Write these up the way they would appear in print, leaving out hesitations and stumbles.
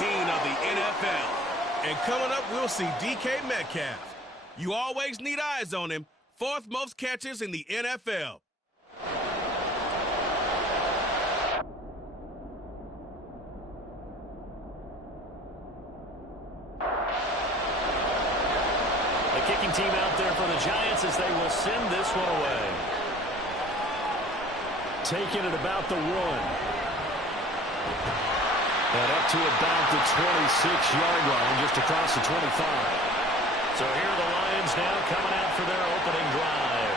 routine of the NFL. And coming up, we'll see DK Metcalf. You always need eyes on him. 4th most catches in the NFL. The kicking team out there for the Giants as they will send this one away. Taking it about the 1. And up to about the 26-yard line, just across the 25. So here are the Lions now coming out for their opening drive.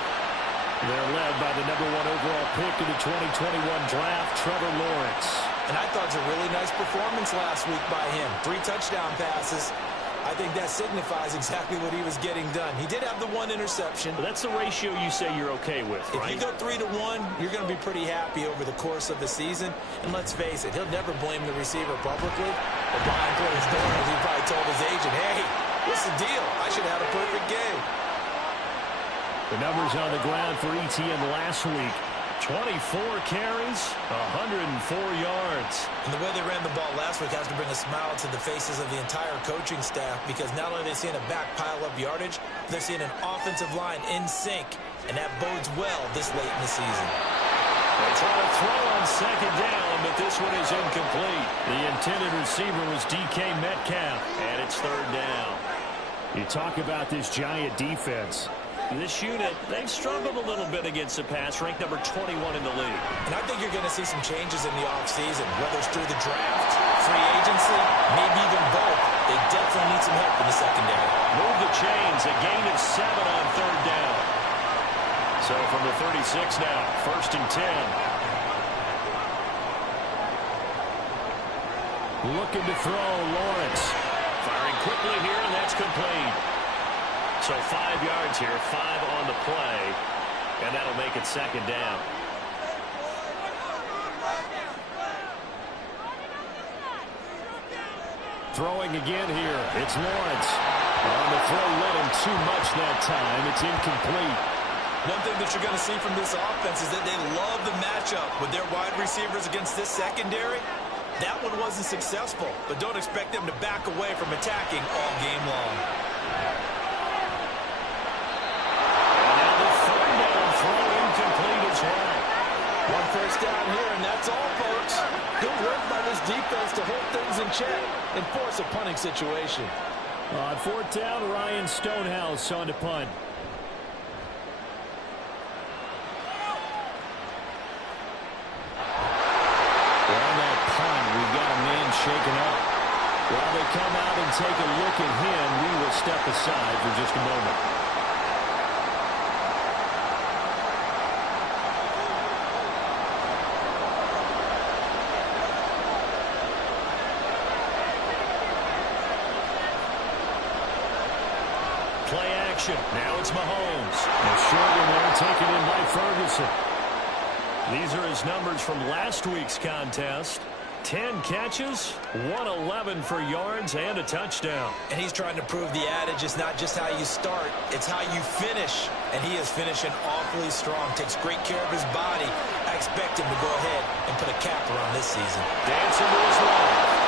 They're led by the #1 overall pick in the 2021 draft, Trevor Lawrence. And I thought it was a really nice performance last week by him. 3 touchdown passes. I think that signifies exactly what he was getting done. He did have the 1 interception. But that's the ratio you say you're okay with, right? If you go 3-to-1, you're going to be pretty happy over the course of the season. And let's face it, he'll never blame the receiver publicly. But behind closed doors, he probably told his agent, hey, what's the deal? I should have had a perfect game. The numbers on the ground for ETN last week. 24 carries, 104 yards. And the way they ran the ball last week has to bring a smile to the faces of the entire coaching staff, because not only are they seeing a back pile up yardage, they're seeing an offensive line in sync, and that bodes well this late in the season. They try to throw on 2nd down, but this one is incomplete. The intended receiver was DK Metcalf, and it's 3rd down. You talk about this Giant defense. This unit, they've struggled a little bit against the pass, ranked number 21 in the league. And I think you're going to see some changes in the offseason, whether it's through the draft, free agency, maybe even both. They definitely need some help in the secondary. Move the chains, a gain of 7 on 3rd down. So from the 36 now, 1st and 10. Looking to throw, Lawrence. Firing quickly here, and that's complete. So 5 yards here, 5 on the play, and that'll make it 2nd down. Throwing again here, it's Lawrence. On the throw, let him too much that time. It's incomplete. One thing that you're going to see from this offense is that they love the matchup with their wide receivers against this secondary. That one wasn't successful, but don't expect them to back away from attacking all game long. One 1st down here, and that's all, folks. Good work by this defense to hold things in check and force a punting situation. On 4th down, Ryan Stonehouse on to punt. On that punt, we've got a man shaken up. While they come out and take a look at him, we will step aside for just a moment. Play action. Now it's Mahomes. A short one there, taken in by Ferguson. These are his numbers from last week's contest. 10 catches, 111 for yards, and a touchdown. And he's trying to prove the adage is not just how you start, it's how you finish. And he is finishing awfully strong, takes great care of his body. I expect him to go ahead and put a capper on this season. Dancing to his right.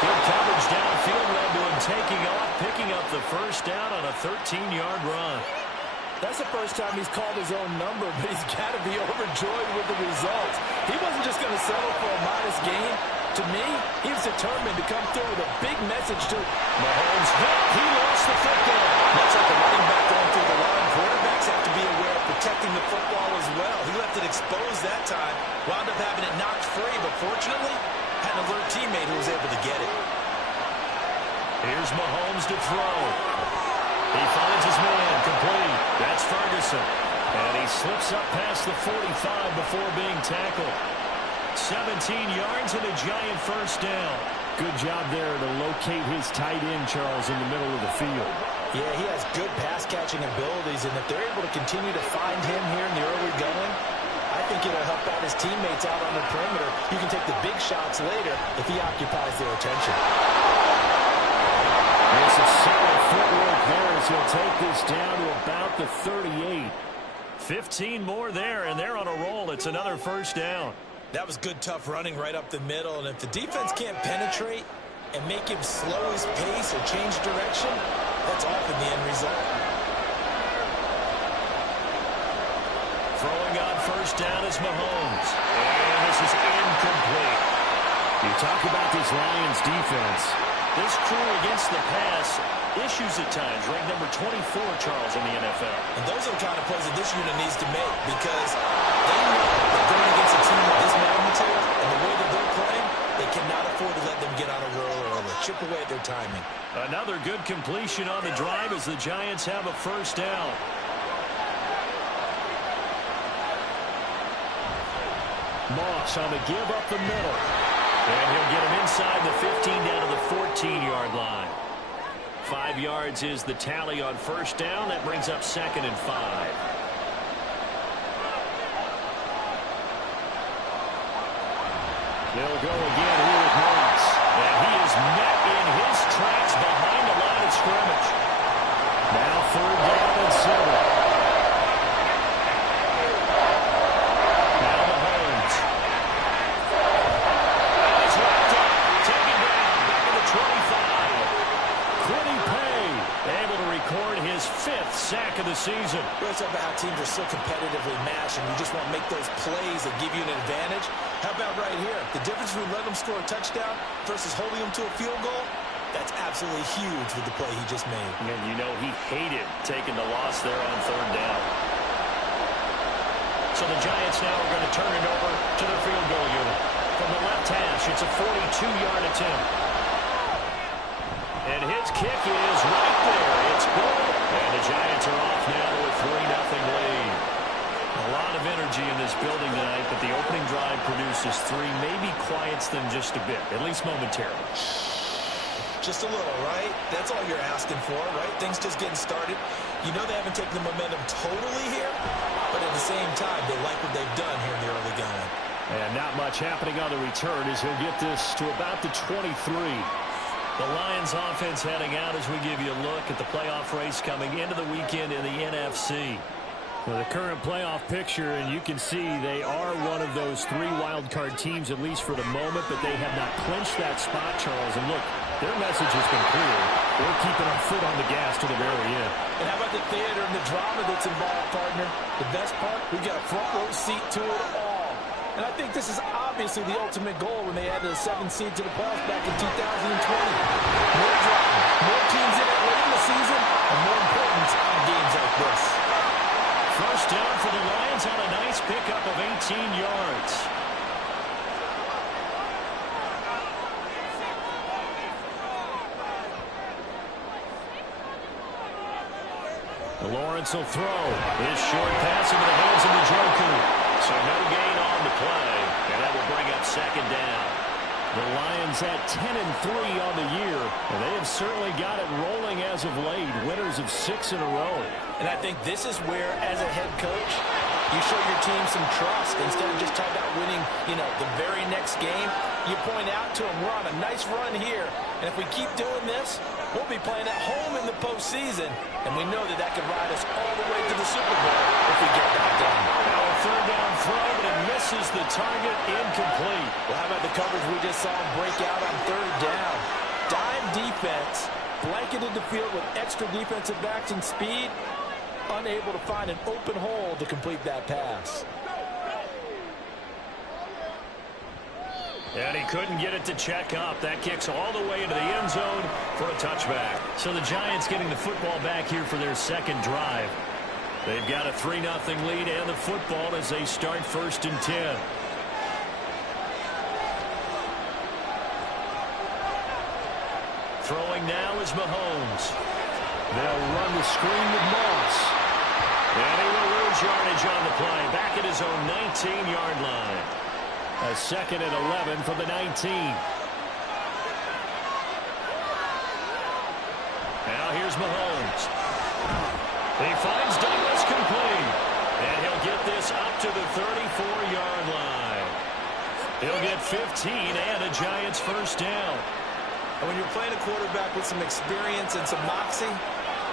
Good coverage downfield led to him taking off, picking up the 1st down on a 13-yard run. That's the first time he's called his own number, but he's got to be overjoyed with the results. He wasn't just going to settle for a modest gain. To me, he was determined to come through with a big message to Mahomes hit. He lost the football. Much like a running back going through the line, quarterbacks have to be aware of protecting the football as well. He left it exposed that time, wound up having it knocked free, but fortunately, had an alert teammate who was able to get it. Here's Mahomes to throw. He finds his man, complete. That's Ferguson. And he slips up past the 45 before being tackled. 17 yards and a Giant 1st down. Good job there to locate his tight end, Charles, in the middle of the field. Yeah, he has good pass-catching abilities, and if they're able to continue to find him here in the early going, I think it'll help out his teammates out on the perimeter. You can take the big shots later if he occupies their attention. There's a solid footwork there as he'll take this down to about the 38. 15 more there, and they're on a roll. It's another 1st down. That was good, tough running right up the middle, and if the defense can't penetrate, and make him slow his pace or change direction, that's often the end result. Throwing on first down is Mahomes. And this is incomplete. You talk about this Lions defense. This crew against the pass, issues at times, ranked number 24, Charles, in the NFL. And those are the kind of plays that this unit needs to make because they know that going against a team of this magnitude and the way that they're playing, they cannot afford to let them get on a roll or chip away at their timing. Another good completion on the drive as the Giants have a first down. Moss on the give up the middle. And he'll get him inside the 15 down to the 14-yard line. 5 yards is the tally on first down. That brings up 2nd and 5. They'll go again here with Moss. And he is met in his tracks behind the line of scrimmage. Now 3rd down and 7. Sack of the season. We're talking about how teams are so competitively matched and you just want to make those plays that give you an advantage. How about right here? The difference between letting them score a touchdown versus holding them to a field goal, that's absolutely huge with the play he just made. And you know he hated taking the loss there on 3rd down. So the Giants now are going to turn it over to their field goal unit. From the left hash, it's a 42-yard attempt. And his kick is right there. It's good. And the Giants are off now to a 3-0 lead. A lot of energy in this building tonight, but the opening drive produces 3. Maybe quiets them just a bit, at least momentarily. Just a little, right? That's all you're asking for, right? Things just getting started. You know they haven't taken the momentum totally here, but at the same time, they like what they've done here in the early going. And not much happening on the return as he'll get this to about the 23. The Lions offense heading out as we give you a look at the playoff race coming into the weekend in the NFC. Well, the current playoff picture, and you can see they are one of those 3 wildcard teams, at least for the moment, but they have not clinched that spot, Charles. And look, their message has been clear. They're keeping our foot on the gas to the very end. And how about the theater and the drama that's involved, partner? The best part, we've got a front row seat to it all. And I think this is obviously the ultimate goal when they added a 7th seed to the playoffs back in 2020. More drama, more teams in it late in the season, and more importance on games like this. First down for the Lions on a nice pickup of 18 yards. Lawrence will throw. His short pass into the hands of Njoku. So no gain on the play, and that will bring up 2nd down. The Lions at 10-3 on the year, and they have certainly got it rolling as of late. Winners of 6 in a row. And I think this is where, as a head coach, you show your team some trust. Instead of just talking about winning, the very next game, you point out to them, we're on a nice run here, and if we keep doing this, we'll be playing at home in the postseason, and we know that could ride us all the way to the Super Bowl if we get that done. Now a 3rd down throw, but it misses the target, incomplete. Well, how about the coverage we just saw him break out on 3rd down? Dime defense, blanketed the field with extra defensive backs and speed, unable to find an open hole to complete that pass. And he couldn't get it to check up. That kicks all the way into the end zone for a touchback. So the Giants getting the football back here for their 2nd drive. They've got a 3-0 lead and the football as they start 1st and 10. Throwing now is Mahomes. They'll run the screen with Moss. And he will lose yardage on the play. Back at his own 19-yard line. A 2nd and 11 from the 19. Now here's Mahomes. He finds Douglas complete. And he'll get this up to the 34-yard line. He'll get 15 and a Giants 1st down. And when you're playing a quarterback with some experience and some moxie,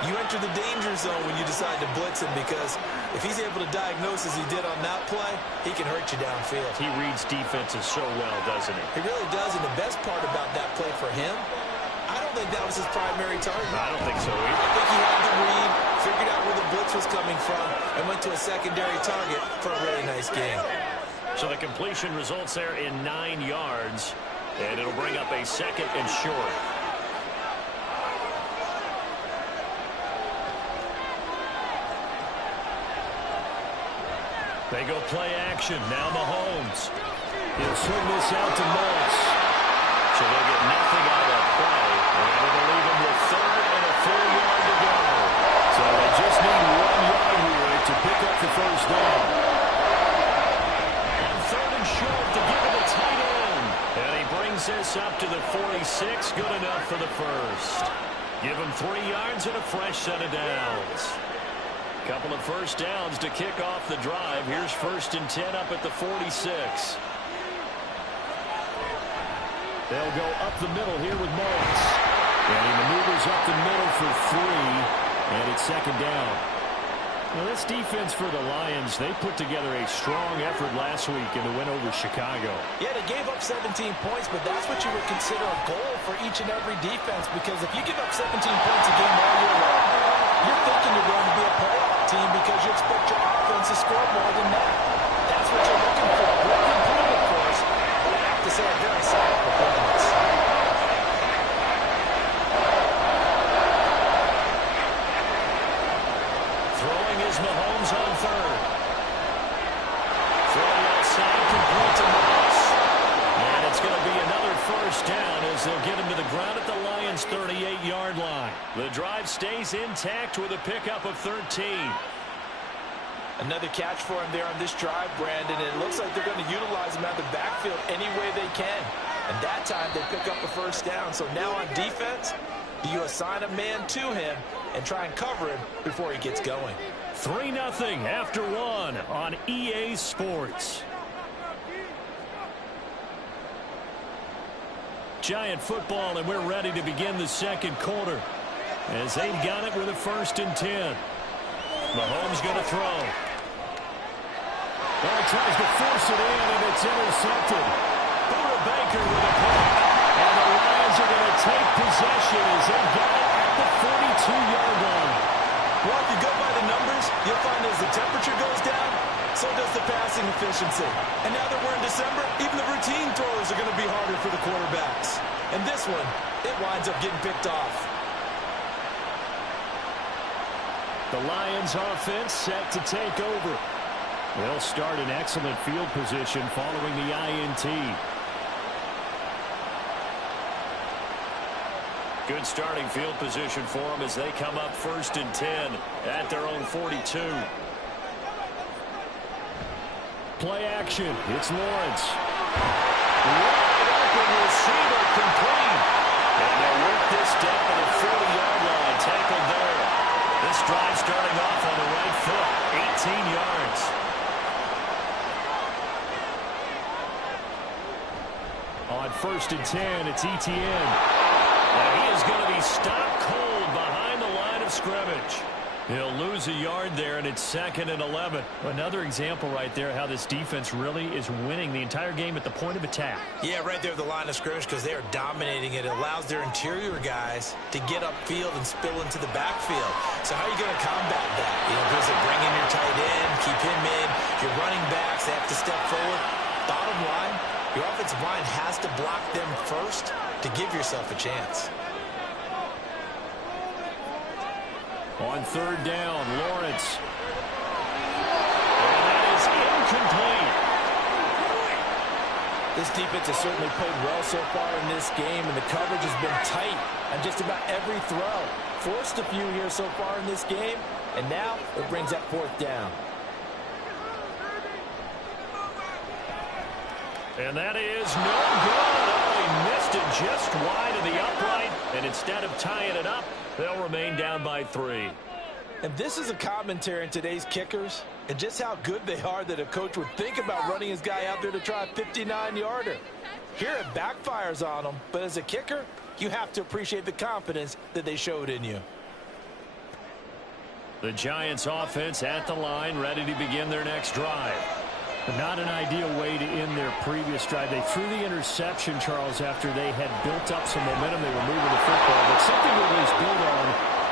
you enter the danger zone when you decide to blitz him, because if he's able to diagnose as he did on that play, he can hurt you downfield. He reads defenses so well, doesn't he? He really does, and the best part about that play for him I don't think that was his primary target. I don't think so either. I think he had the read, figured out where the blitz was coming from, and went to a secondary target for a really nice gain. So the completion results there in 9 yards, and it'll bring up a 2nd and short. They go play action. Now Mahomes. He'll swing this out to Moritz. So they'll get nothing out of that play. And it'll leave him with 3rd and a full yard to go. So they just need 1 yard here to pick up the first down. On 3rd and short to give it a tight end. And he brings this up to the 46. Good enough for the first. Give him 3 yards and a fresh set of downs. Couple of first downs to kick off the drive. Here's 1st and 10 up at the 46. They'll go up the middle here with Moritz. And he maneuvers up the middle for 3. And it's 2nd down. Well, this defense for the Lions, they put together a strong effort last week in the win over Chicago. Yeah, they gave up 17 points, but that's what you would consider a goal for each and every defense, because if you give up 17 points a game all year long, you're thinking you're going to be a playoff team because you expect your offense to score more than that. That's what you're looking for. Great improvement, of course, but I have to say a very solid performance. Throwing is Mahomes on 3rd. Throwing outside, complete to Moritz. And it's going to be another first down as they'll get him to the ground at the Lions' 38-yard line. The drive stays intact with a pickup of 13. Another catch for him there on this drive, Brandon, and it looks like they're going to utilize him out of the backfield any way they can. And that time they pick up a first down. So now on defense, do you assign a man to him and try and cover him before he gets going? 3-0 after 1 on EA Sports. Giant football, and we're ready to begin the second quarter as they've got it with a 1st and 10. Mahomes going to throw. Well, he tries to force it in, and it's intercepted. Buda Baker with a pick. And the Lions are going to take possession as they've got it at the 42-yard line. Well, if you go by the numbers, you'll find as the temperature goes down, so does the passing efficiency. And now that we're in December, even the routine throws are going to be harder for the quarterbacks. And this one, it winds up getting picked off. The Lions offense set to take over. They'll start in excellent field position following the INT. Good starting field position for them as they come up 1st and 10 at their own 42. Play action. It's Lawrence. Wide open receiver complete. And they'll work this down to the 40-yard line. Tackled there. This drive starting off on the right foot. 18 yards. On 1st and 10, it's Etienne. Now he is going to be stopped cold behind the line of scrimmage. He'll lose a yard there, and it's 2nd and 11. Another example right there how this defense really is winning the entire game at the point of attack. Yeah, right there at the line of scrimmage because they are dominating it. It allows their interior guys to get upfield and spill into the backfield. So how are you going to combat that? You know, does it bring in your tight end, keep him in? Your running backs, they have to step forward. Bottom line, your offensive line has to block them first to give yourself a chance. On 3rd down, Lawrence. And that is incomplete. This defense has certainly played well so far in this game, and the coverage has been tight on just about every throw. Forced a few here so far in this game, and now it brings up 4th down. And that is no good. Oh, he missed it just wide of the upright, and instead of tying it up, they'll remain down by 3. And this is a commentary in today's kickers and just how good they are that a coach would think about running his guy out there to try a 59-yarder. Here it backfires on him, but as a kicker, you have to appreciate the confidence that they showed in you. The Giants offense at the line, ready to begin their next drive. Not an ideal way to end their previous drive. They threw the interception, Charles, after they had built up some momentum. They were moving the football, but something to at least build on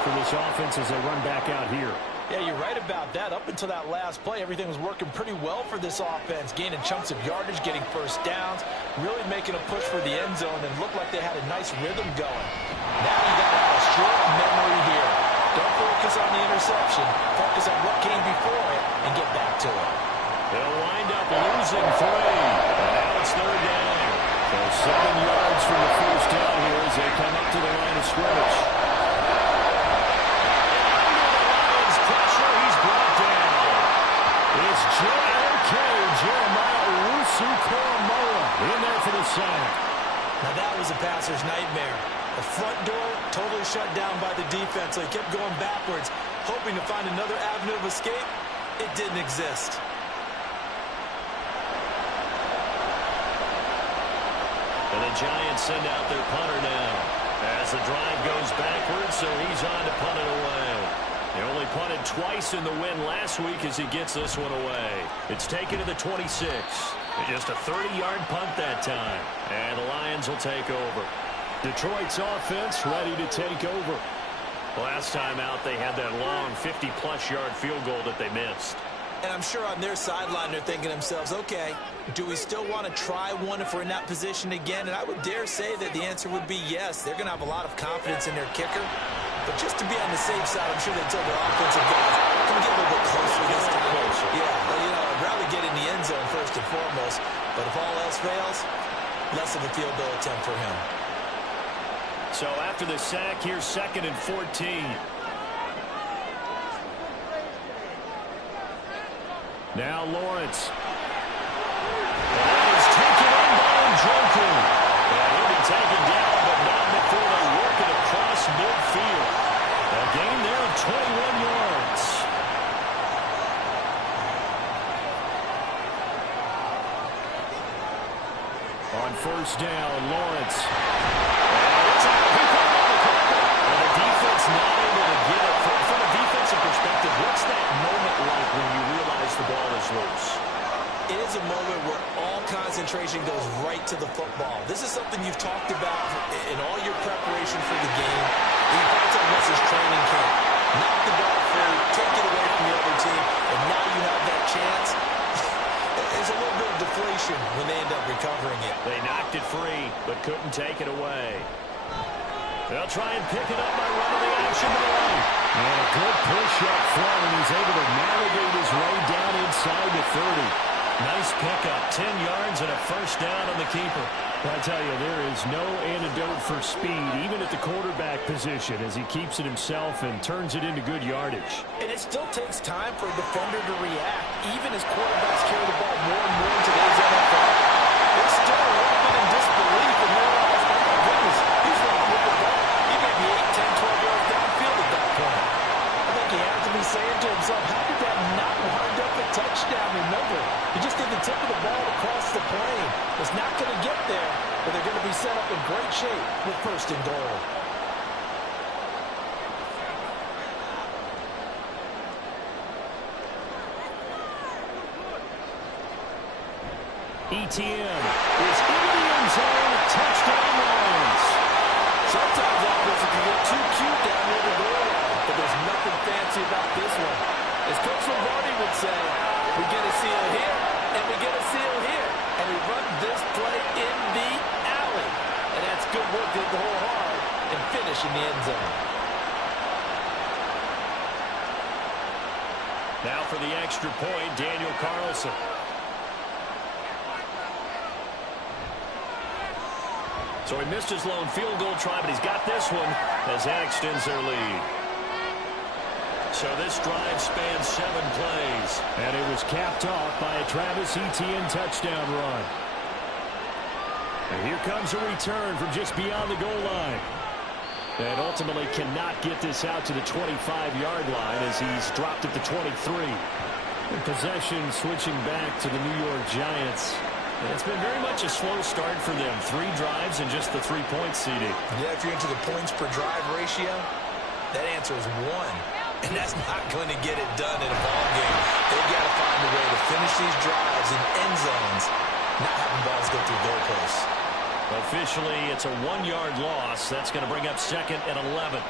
for this offense as they run back out here. Yeah, you're right about that. Up until that last play, everything was working pretty well for this offense, gaining chunks of yardage, getting first downs, really making a push for the end zone, and looked like they had a nice rhythm going. Now you got to have a short memory here. Don't focus on the interception. Focus on what came before it and get back to it. They'll wind up losing 3. And now it's 3rd down. So 7 yards from the first down here as they come up to the line of scrimmage. It's J.O.K. Jeremiah Owusu-Koramoah in there for the sack. Now that was a passer's nightmare. The front door totally shut down by the defense, so he kept going backwards, hoping to find another avenue of escape. It didn't exist. And the Giants send out their punter now as the drive goes backwards, so he's on to punt it away. They only punted twice in the win last week as he gets this one away. It's taken to the 26. Just a 30-yard punt that time. And the Lions will take over. Detroit's offense ready to take over. Last time out, they had that long 50-plus yard field goal that they missed. And I'm sure on their sideline they're thinking to themselves, okay, do we still want to try one if we're in that position again? And I would dare say that the answer would be yes. They're going to have a lot of confidence in their kicker. But just to be on the safe side, I'm sure they tell their offensive guys, can we get a little bit closer this time? Yeah, well, you know, I'd rather get in the end zone first and foremost. But if all else fails, less of a field goal attempt for him. So after the sack, here's 2nd and 14. Now Lawrence. And he's taken in by Njoku. And he'll be taken down, but not before they work it across midfield. A gain there of 21 yards. On first down, Lawrence. And it's out. And the defense not able to get it. From a defensive perspective, what's that moment like when you realize the ball is loose? It is a moment where all concentration goes right to the football. This is something you've talked about in all your preparation for the game. You find out what's his training camp. Knock the ball free, take it away from the other team, and now you have that chance. There's a little bit of deflation when they end up recovering it. They knocked it free, but couldn't take it away. They'll try and pick it up by running the action to the right. And a good push up front, and he's able to navigate his way down inside the 30. Nice pickup, 10 yards and a first down on the keeper. I tell you, there is no antidote for speed, even at the quarterback position, as he keeps it himself and turns it into good yardage. And it still takes time for a defender to react, even as quarterbacks carry the ball more and more in today's NFL. They're still a little bit in disbelief and realize, oh my goodness, he's running with the ball. He may be 8, 10, 12 yards downfield at that point. I think he has to be saying to himself, how did that not wind up a touchdown? Remember, he just did the tip of the ball across the plane. Was not going to get there, but they're going to be set up in great shape with first and goal. ETN is in the end zone. Touchdown Lions. Sometimes offenses can get too cute down near the goal line, but there's nothing fancy about this one. As Coach Lombardi would say, we get a seal here, and we get a seal here. And we run this play in the alley. And that's good work to hit the hole hard and finish in the end zone. Now for the extra point, Daniel Carlson. So he missed his lone field goal try, but he's got this one as that extends their lead. So this drive spans 7 plays. And it was capped off by a Travis Etienne touchdown run. And here comes a return from just beyond the goal line. And ultimately cannot get this out to the 25-yard line as he's dropped at the 23. And possession switching back to the New York Giants. And it's been very much a slow start for them. 3 drives and just the 3-point seeding. Yeah, if you're into the points per drive ratio, that answer is 1. And that's not going to get it done in a ball game. They've got to find a way to finish these drives in end zones, not having balls go through goalposts. Officially, it's a 1-yard loss. That's going to bring up 2nd and 11.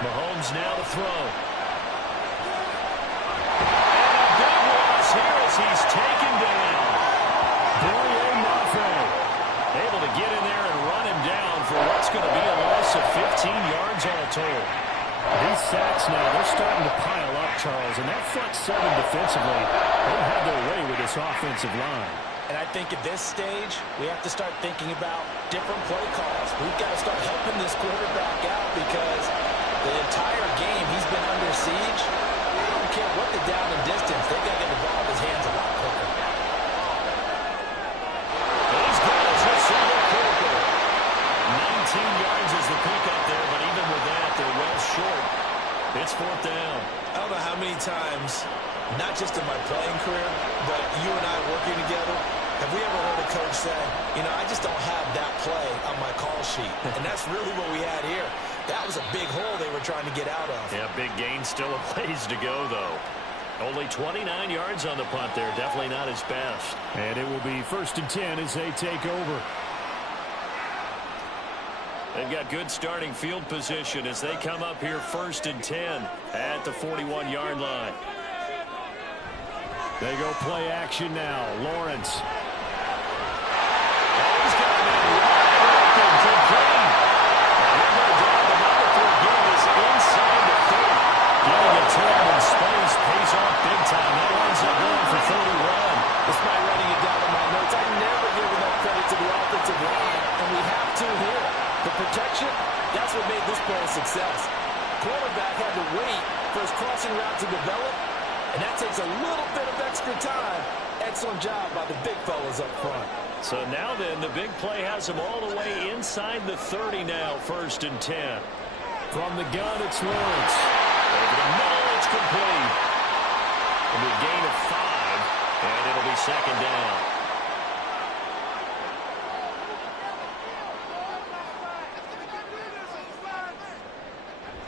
Mahomes now to throw. And a big loss here as he's taken down. Boye Mafe able to get in there and run him down for what's going to be a loss of 15 yards all told. These sacks now, they're starting to pile up, Charles, and that front 7 defensively, they've had their way with this offensive line. And I think at this stage, we have to start thinking about different play calls. We've got to start helping this quarterback out because the entire game he's been under siege. I don't care what the down and distance, they've got to get the ball in his hands a lot quicker. He's got his receiver critical. 19 yards is the pickup there, but even with that, they're well short. It's 4th down. I don't know how many times, not just in my playing career, but you and I working together, have we ever heard a coach say, you know, I just don't have that play on my call sheet. And that's really what we had here. That was a big hole they were trying to get out of. Yeah, big gain, still a ways to go, though. Only 29 yards on the punt there. Definitely not his best. And it will be 1st and 10 as they take over. They've got good starting field position as they come up here 1st and 10 at the 41-yard line. They go play action now. Lawrence. He's got him in wide open, complete. And they're going down the number 4 game is inside the 30. Getting a turn in space pays off big time. That ends up going for 31. Despite writing it down in my notes, I never give enough credit to the offensive line, and we have to here. The protection, that's what made this play a success. Quarterback had to wait for his crossing route to develop, and that takes a little bit of extra time. Excellent job by the big fellas up front. So now then, the big play has him all the way inside the 30 now, 1st and 10. From the gun, it's Lawrence. Over the middle, it's complete. It'll be a gain of 5, and it'll be 2nd down.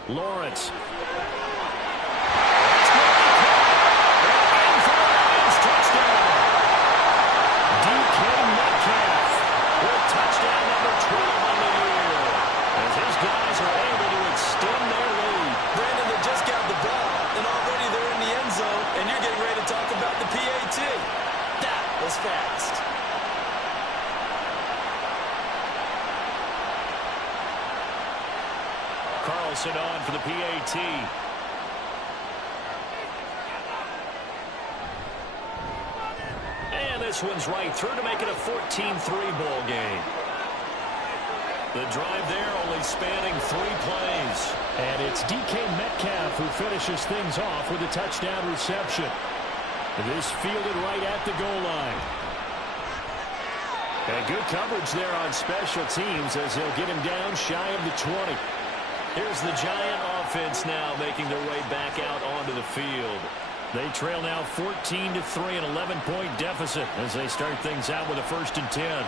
Lawrence. DK Metcalf with touchdown number 12 on the year. As his guys are able to extend their lead. Brandon, they just got the ball, and already they're in the end zone, and you're getting ready to talk about the PAT. That was fast. Carlson on for the PAT. And this one's right through to make it a 14-3 ball game. The drive there only spanning 3 plays. And it's DK Metcalf who finishes things off with a touchdown reception. This fielded right at the goal line. And good coverage there on special teams as they'll get him down shy of the 20. Here's the Giant offense now making their way back out onto the field. They trail now 14-3, an 11-point deficit as they start things out with a 1st and 10.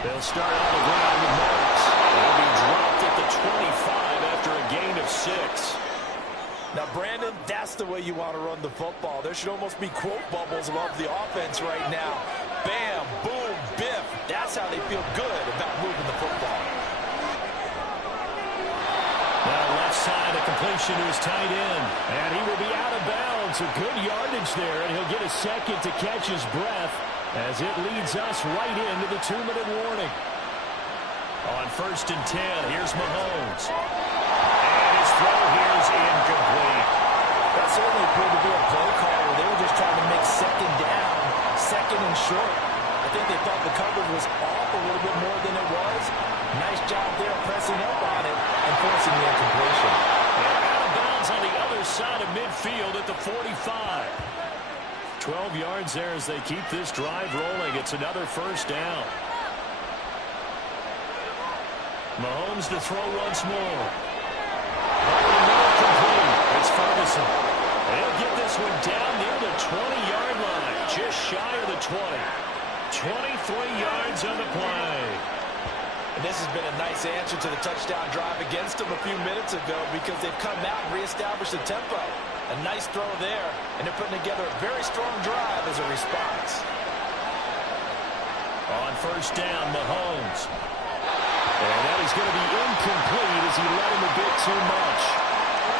They'll start on the ground with Marks. They'll be dropped at the 25 after a gain of 6. Now, Brandon, that's the way you want to run the football. There should almost be quote bubbles above the offense right now. Bam, boom, biff. That's how they feel good about moving the football. Now left side, a completion to his tight end. And he will be out of bounds. A good yardage there, and he'll get a second to catch his breath as it leads us right into the 2-minute warning. On 1st and 10, here's Mahomes. And his throw here is incomplete. That certainly appeared to be a play call where they were just trying to make 2nd down, 2nd and short. I think they thought the coverage was off a little bit more than it was. Nice job there pressing up on it and forcing the incompletion. And out of bounds on the other side of midfield at the 45. 12 yards there as they keep this drive rolling. It's another 1st down. Mahomes to throw once more. Complete. It's Ferguson. They'll get this one down near the 20-yard line, just shy of the 20. 23 yards on the play. And this has been a nice answer to the touchdown drive against them a few minutes ago because they've come out and reestablished the tempo. A nice throw there, and they're putting together a very strong drive as a response. On first down, Mahomes. And that is going to be incomplete as he led him a bit too much.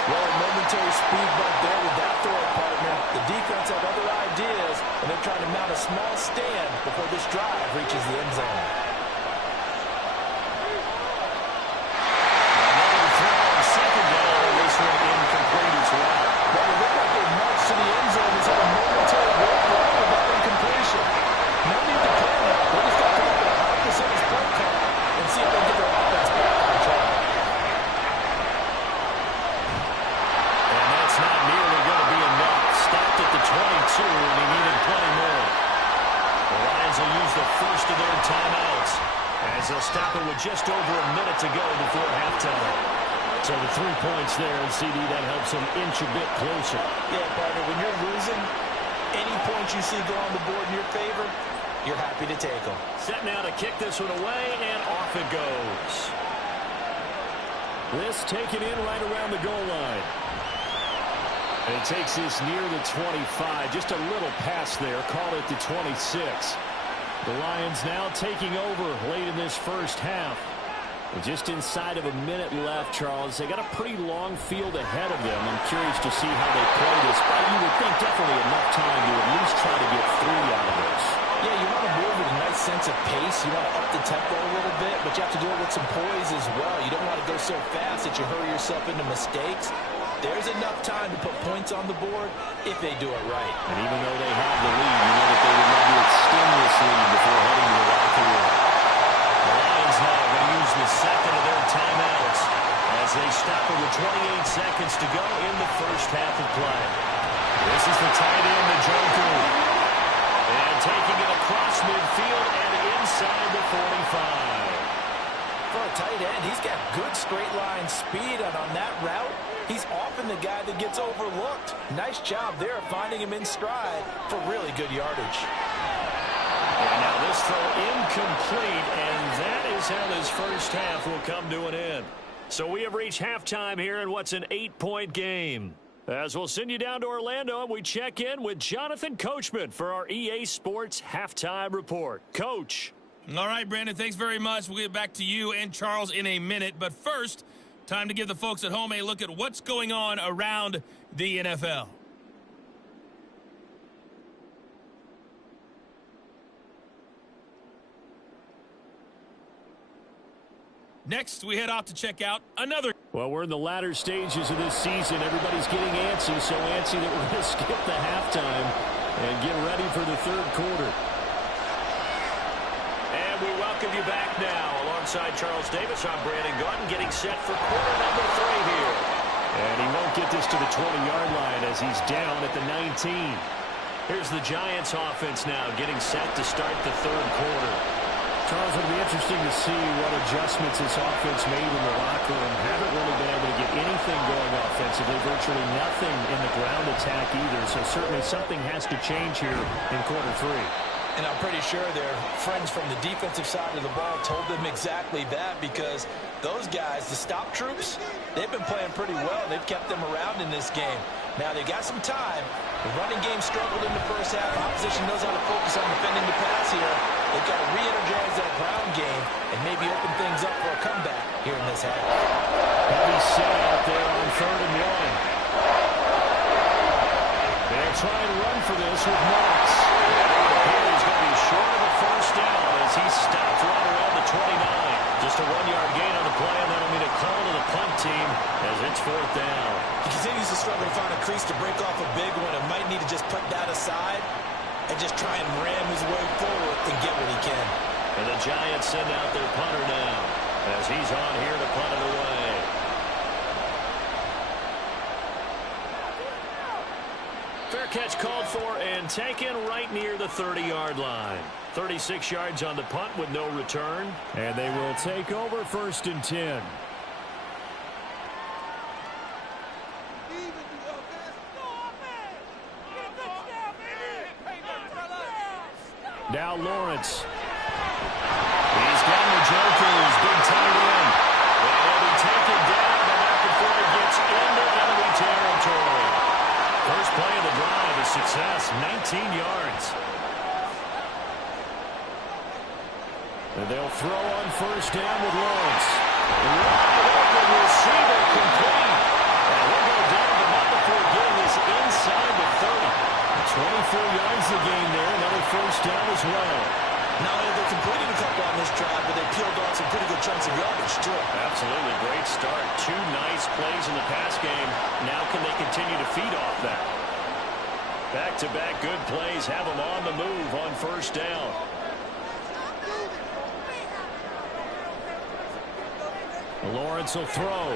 Well, a momentary speed bump there with that throw partner. The defense had other ideas, and they're trying to mount a small stand before this drive reaches the end zone. Another throw on second down, and this one incomplete as well. Well, it looked like they marched to the end zone. He's had a momentary roadblock with that incompletion. No need to panic. They just got to come up with a high percentage play call and see if they get their offense back on track. And that's not nearly going to be enough. Stopped at the 22, and he needed plenty more. The Lions will use the first of their timeouts as they'll stop it with just over a minute to go before halftime. So the 3 points there, and CD, that helps them inch a bit closer. Yeah, partner, when you're losing, any points you see go on the board in your favor, you're happy to take them. Set now to kick this one away, and off it goes. This taken in right around the goal line. And it takes this near the 25. Just a little pass there. Call it the 26. The Lions now taking over late in this first half. And just inside of a minute left, Charles. They got a pretty long field ahead of them. I'm curious to see how they play this. But you would think definitely enough time to at least try to get 3 out of this. Yeah, you want to move with a nice sense of pace. You want to up the tempo a little bit, but you have to do it with some poise as well. You don't want to go so fast that you hurry yourself into mistakes. There's enough time to put points on the board if they do it right. And even though they have the lead, you know that they would love to extend this lead before heading to the locker room. The Lions now going to use the second of their timeouts as they stop it with 28 seconds to go in the first half of play. This is the tight end, Njoku. And taking it across midfield and inside the 45. For a tight end, he's got good straight line speed, and on that route, he's often the guy that gets overlooked. Nice job there finding him in stride for really good yardage. And now this throw incomplete, and that is how this first half will come to an end. So we have reached halftime here in what's an 8-point game. As we'll send you down to Orlando, and we check in with Jonathan Coachman for our EA Sports Halftime Report. Coach. All right, Brandon, thanks very much. We'll get back to you and Charles in a minute. But first, time to give the folks at home a look at what's going on around the NFL. Next, we head off to check out another. Well, we're in the latter stages of this season. Everybody's getting antsy, so antsy that we're going to skip the halftime and get ready for the third quarter. And we welcome you back now. Alongside Charles Davis, I'm Brandon Gaudin, getting set for quarter number 3 here. And he won't get this to the 20-yard line as he's down at the 19. Here's the Giants offense now getting set to start the third quarter. Charles, it'll be interesting to see what adjustments this offense made in the locker room. Haven't really been able to get anything going offensively, virtually nothing in the ground attack either. So certainly something has to change here in quarter 3. And I'm pretty sure their friends from the defensive side of the ball told them exactly that, because those guys, the stop troops, they've been playing pretty well. They've kept them around in this game. Now, they got some time. The running game struggled in the first half. Opposition knows how to focus on defending the pass here. They've got to re-energize that ground game and maybe open things up for a comeback here in this half. Heavy set out there on 3rd and 1. They'll try and run for this with Knox. He's going to be short of the first down as he stopped right around the 29. Just a 1-yard gain on the play, and that'll mean a call to the punt team as it's 4th down. He continues to struggle to find a crease to break off a big one and might need to just put that aside and just try and ram his way forward and get what he can. And the Giants send out their punter now as he's on here to punt it away. Fair catch called for and taken right near the 30-yard line. 36 yards on the punt with no return. And they will take over 1st and 10. Now Lawrence. He's got Njoku, who's big yards. And they'll throw on first down with Lawrence. Wide open receiver complete. And we'll go down to about before getting this inside the 30. 24 yards a gain there. Another first down as well. Not only they completed a couple on this drive, but they peeled off some pretty good chunks of yardage, too. Absolutely. Great start. 2 nice plays in the pass game. Now can they continue to feed off that? Back-to-back good plays have them on the move on first down. Lawrence will throw.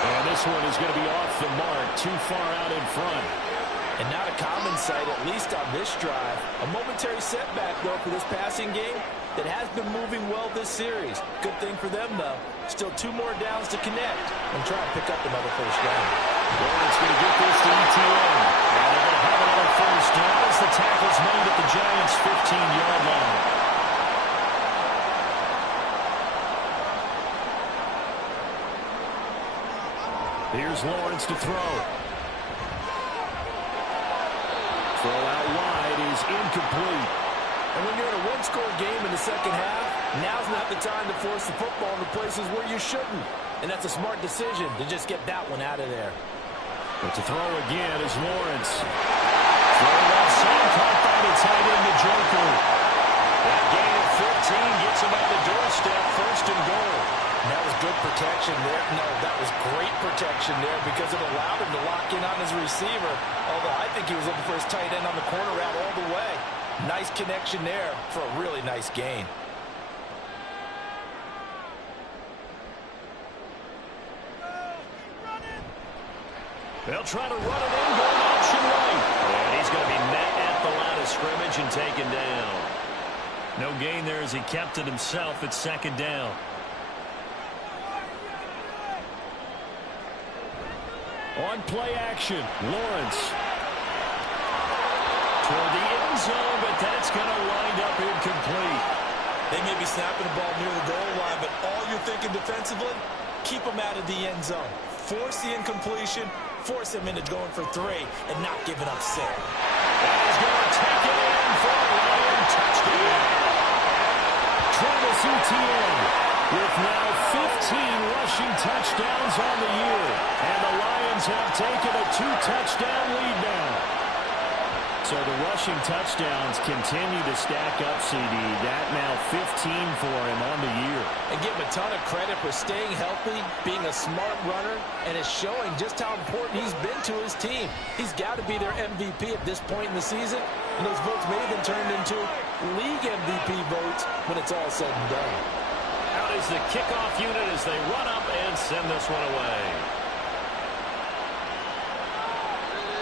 And this one is going to be off the mark, too far out in front. And not a common sight, at least on this drive. A momentary setback, though, for this passing game that has been moving well this series. Good thing for them, though. Still 2 more downs to connect and try to pick up another first down. Lawrence going to get this to ETN. And they're going to have another first down as the tackle's made at the Giants' 15-yard line. Here's Lawrence to throw. Throw out wide is incomplete. And when you're in a one-score game in the second half, now's not the time to force the football in the places where you shouldn't. And that's a smart decision to just get that one out of there. But to throw again is Lawrence. Throw left side, caught by the tight end, the Joker. That gain of 15 gets him on the doorstep, first and goal. And that was good protection there. No, that was great protection there because it allowed him to lock in on his receiver. Although I think he was looking for his tight end on the corner route all the way. Nice connection there for a really nice gain. They'll try to run it in, going option right. And he's going to be met at the line of scrimmage and taken down. No gain there as he kept it himself at second down. On play action, Lawrence. Toward the end zone, but that's going to wind up incomplete. They may be snapping the ball near the goal line, but all you're thinking defensively, keep them out of the end zone. Force the incompletion, force them into going for 3, and not giving up 6. And he's going to take it in for a Lion touchdown. Travis Etienne with now 15 rushing touchdowns on the year. And the Lions have taken a 2-touchdown lead now. So the rushing touchdowns continue to stack up, CD. That now 15 for him on the year. And give him a ton of credit for staying healthy, being a smart runner, and it's showing just how important he's been to his team. He's got to be their MVP at this point in the season, and those votes may have been turned into league MVP votes when it's all said and done. Out is the kickoff unit as they run up and send this one away.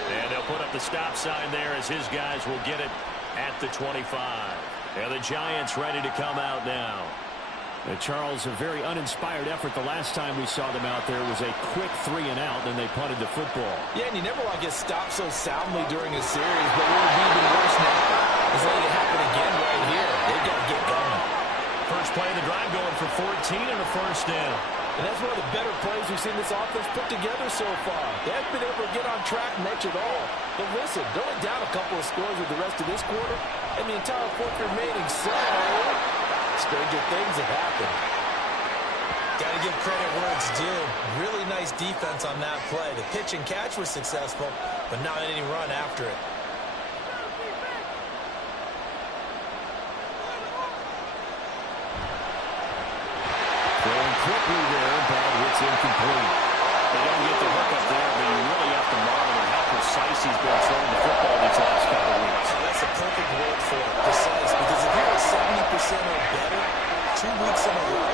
And they'll put up the stop sign there as his guys will get it at the 25. And the Giants ready to come out now. Charles, a very uninspired effort. The last time we saw them out there was a quick 3 and out, and they punted the football. Yeah, and you never want to get stopped so soundly during a series, but what would be even worse now is letting it happen again right here. They've got to get going. First play of the drive going for 14 and a first down. And that's one of the better plays we've seen this offense put together so far. They haven't been able to get on track much at all. But listen, they're only down a couple of scores with the rest of this quarter, and the entire fourth remaining. So, stranger things have happened. Got to give credit where it's due. Really nice defense on that play. The pitch and catch was successful, but not any run after it. Throwing quickly there, but it's incomplete. They don't get the hook up there, but you really have to monitor how precise he's been throwing the football these last couple of weeks. That's a perfect word for it, precise, because if you're at 70% or better 2 weeks in a row,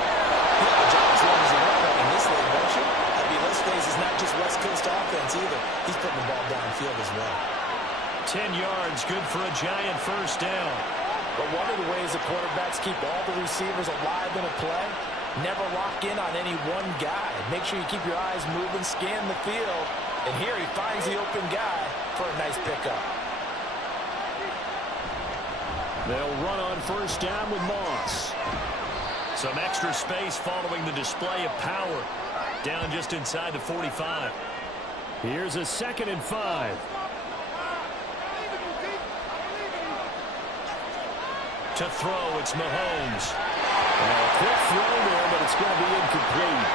the Giants runners are up in this league, don't you? I mean, let's face it's not just West Coast offense either. He's putting the ball downfield as well. 10 yards, good for a Giant first down. But one of the ways the quarterbacks keep all the receivers alive in a play, never lock in on any one guy. Make sure you keep your eyes moving, scan the field. And here he finds the open guy for a nice pickup. They'll run on first down with Moss. Some extra space following the display of power. Down just inside the 45. Here's a 2nd and 5. To throw, it's Mahomes. A quick throw there, but it's going to be incomplete.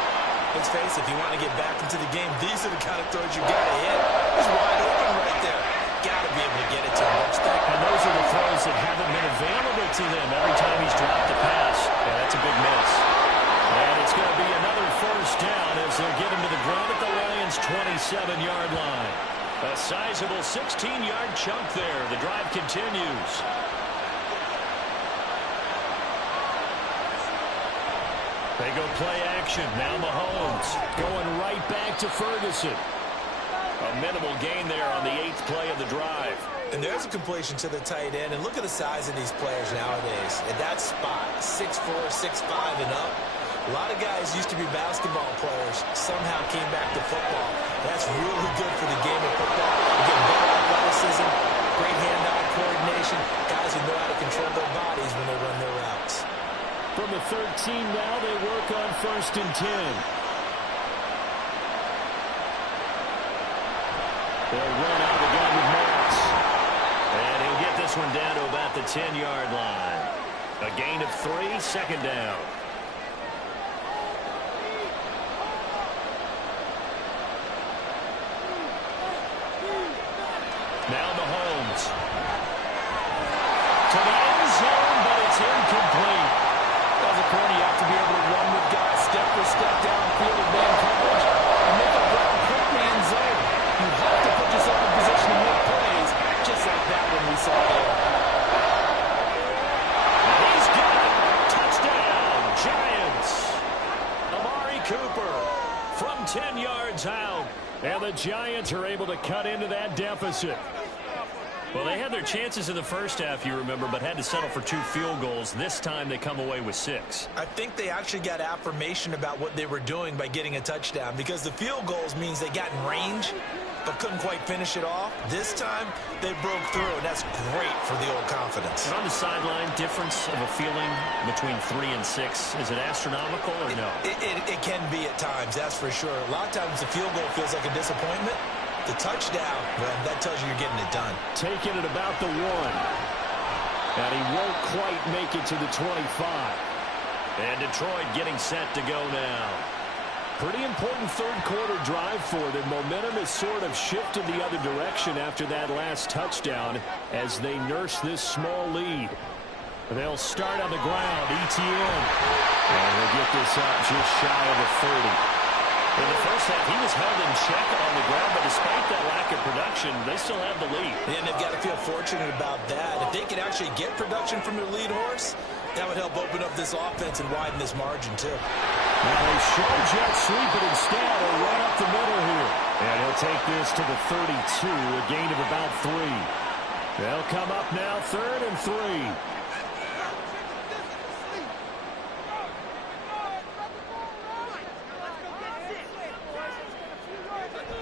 Let's face it, if you want to get back into the game, these are the kind of throws you got to hit. He's wide open right there. Got to be able to get it to him. And those are the throws that haven't been available to them every time he's dropped a pass. Yeah, that's a big miss. And it's going to be another first down as they'll get him to the ground at the Lions' 27-yard line. A sizable 16-yard chunk there. The drive continues. They go play action. Now Mahomes going right back to Ferguson. A minimal gain there on the 8th play of the drive. And there's a completion to the tight end. And look at the size of these players nowadays. At that spot, 6'4", 6'5", and up. A lot of guys used to be basketball players, somehow came back to football. That's really good for the game of football. You get better athleticism, great hand-eye coordination, guys who know how to control their bodies when they run their routes. From the 13 now, they work on 1st and 10. They'll run out of the gun with Moss. And he'll get this one down to about the 10-yard line. A gain of 3, 2nd down. Now Mahomes. To the end zone, but it's incomplete. As a corner, you have to be able to run with guys step for step downfield with man coverage and make a ground quickly in zone. You have to put yourself in position to make plays, just like that one we saw there. He's got it. Touchdown, Giants. Amari Cooper from 10 yards out. And the Giants are able to cut into that deficit. Well, they had their chances in the first half, you remember, but had to settle for 2 field goals. This time they come away with 6. I think they actually got affirmation about what they were doing by getting a touchdown, because the field goals means they got in range but couldn't quite finish it off. This time they broke through, and that's great for the old confidence. And on the sideline, difference of a feeling between 3 and 6, is it astronomical or no? It can be at times, that's for sure. A lot of times the field goal feels like a disappointment. The touchdown, well, that tells you you're getting it done. Taking it about the 1. And he won't quite make it to the 25. And Detroit getting set to go now. Pretty important third-quarter drive for them. Momentum has sort of shifted the other direction after that last touchdown as they nurse this small lead. They'll start on the ground. ETN. And they'll get this up just shy of the 30. In the first half, he was held in check on the ground, but despite that lack of production, they still have the lead. And they've got to feel fortunate about that. If they could actually get production from their lead horse, that would help open up this offense and widen this margin, too. Now they show jet sweep, but instead they'll run up the middle here. And he'll take this to the 32, a gain of about 3. They'll come up now, 3rd and 3.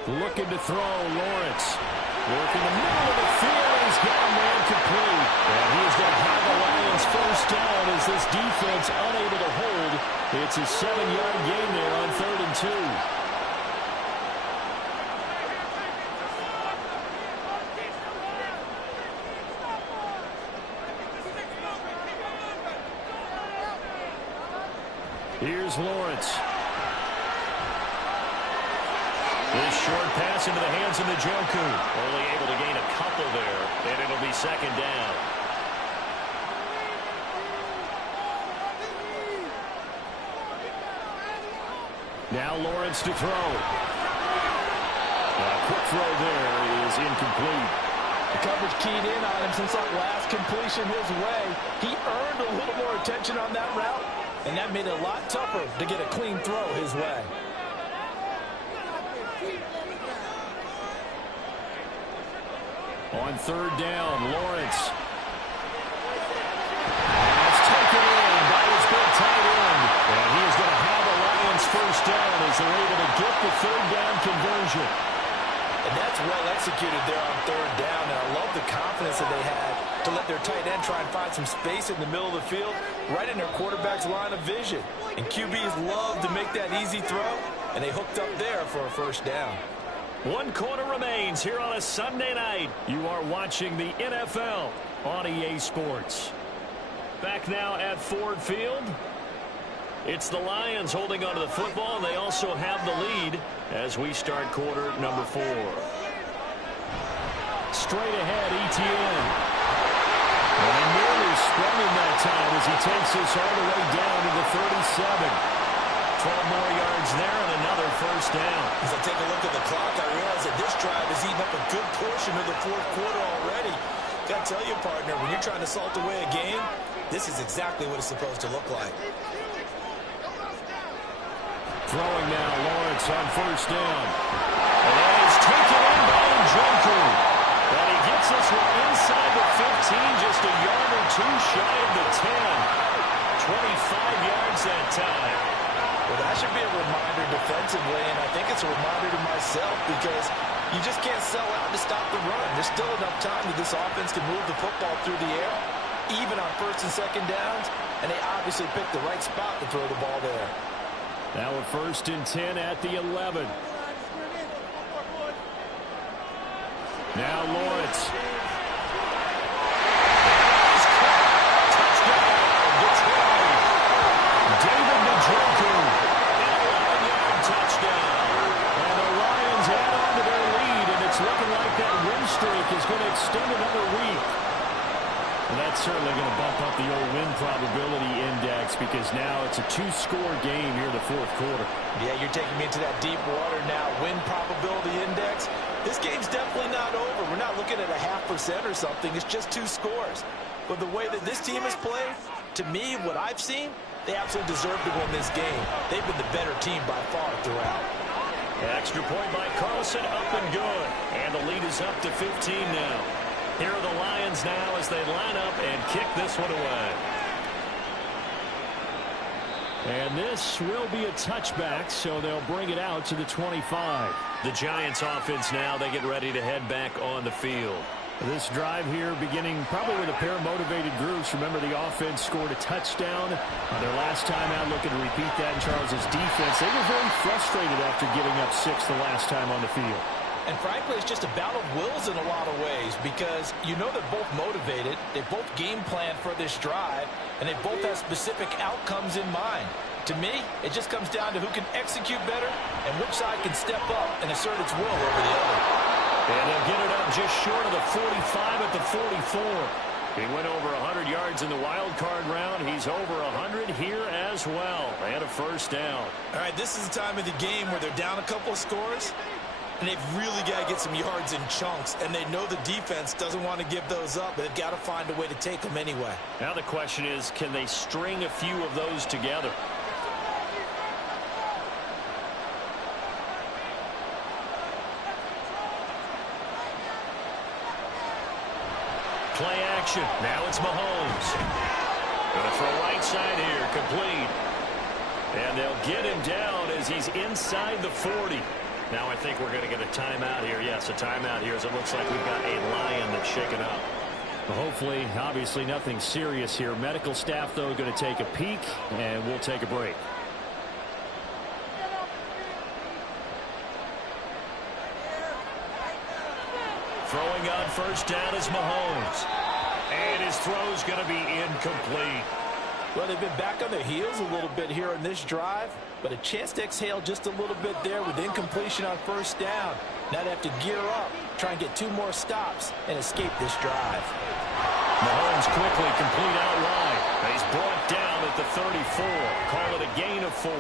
Looking to throw, Lawrence. Working the middle of the field, he's got a man complete. And he is going to have the Lions first down as this defense unable to hold. It's a 7-yard gain there on 3rd and 2. Here's Lawrence. This short pass into the hands of Njoku. Only able to gain a couple there, and it'll be 2nd down. Now Lawrence to throw. A quick throw there is incomplete. The coverage keyed in on him since that last completion his way. He earned a little more attention on that route, and that made it a lot tougher to get a clean throw his way. On 3rd down, Lawrence. And it's taken in by his big tight end. And he is going to have the Lions first down as they're able to get the 3rd down conversion. And that's well executed there on 3rd down. And I love the confidence that they had to let their tight end try and find some space in the middle of the field, right in their quarterback's line of vision. And QBs love to make that easy throw, and they hooked up there for a first down. 1 quarter remains here on a Sunday night. You are watching the NFL on EA Sports. Back now at Ford Field. It's the Lions holding onto the football, and they also have the lead as we start quarter number 4. Straight ahead, Etienne. And nearly sprung him that time as he takes this all the way down to the 37. 12 more yards there and another first down. As I take a look at the clock, I realize that this drive has eaten up a good portion of the fourth quarter already. Got to tell you, partner, when you're trying to salt away a game, this is exactly what it's supposed to look like. Throwing now, Lawrence on first down. And that is taken in by Njoku. And he gets this one inside the 15, just a yard or two shy of the 10. 25 yards that time. Well, that should be a reminder defensively, and I think it's a reminder to myself because you just can't sell out to stop the run. There's still enough time that this offense can move the football through the air, even on first and second downs, and they obviously picked the right spot to throw the ball there. Now a 1st and 10 at the 11. Now Lawrence. Touchdown, Detroit. David Njoku. And a 11-yard touchdown. And the Lions add on to their lead, and it's looking like that win streak is going to extend another week. And that's certainly going to bump up the old win probability index because now it's a 2-score game here in the fourth quarter. Yeah, you're taking me into that deep water now. Win probability index. This game's definitely not over. We're not looking at a 0.5% or something. It's just 2 scores. But the way that this team has played, to me, what I've seen, they absolutely deserve to win this game. They've been the better team by far throughout. Extra point by Carlson, up and good. And the lead is up to 15 now. Here are the Lions now as they line up and kick this one away. And this will be a touchback, so they'll bring it out to the 25. The Giants offense now, they get ready to head back on the field. This drive here beginning probably with a pair of motivated groups. Remember, the offense scored a touchdown their last time out. Looking to repeat that in Charles's defense. They were very frustrated after giving up 6 the last time on the field. And frankly, it's just a battle of wills in a lot of ways because you know they're both motivated, they both game plan for this drive, and they both have specific outcomes in mind. To me, it just comes down to who can execute better and which side can step up and assert its will over the other. And they'll get it up just short of the 45 at the 44. He went over 100 yards in the wild card round. He's over 100 here as well. And a first down. All right, this is the time of the game where they're down a couple of scores. And they've really got to get some yards in chunks. And they know the defense doesn't want to give those up. But they've got to find a way to take them anyway. Now the question is, can they string a few of those together? Play action. Now it's Mahomes. Going to throw right side here. Complete. And they'll get him down as he's inside the 40. Now I think we're going to get a timeout here. Yes, a timeout here as it looks like we've got a Lion that's shaken up. Well, hopefully, obviously nothing serious here. Medical staff, though, going to take a peek, and we'll take a break. Throwing on first down is Mahomes. And his throw's going to be incomplete. Well, they've been back on their heels a little bit here in this drive, but a chance to exhale just a little bit there with incompletion on first down. Now they have to gear up, try and get 2 more stops, and escape this drive. Mahomes quickly complete out wide. He's brought down at the 34. Call it a gain of 4.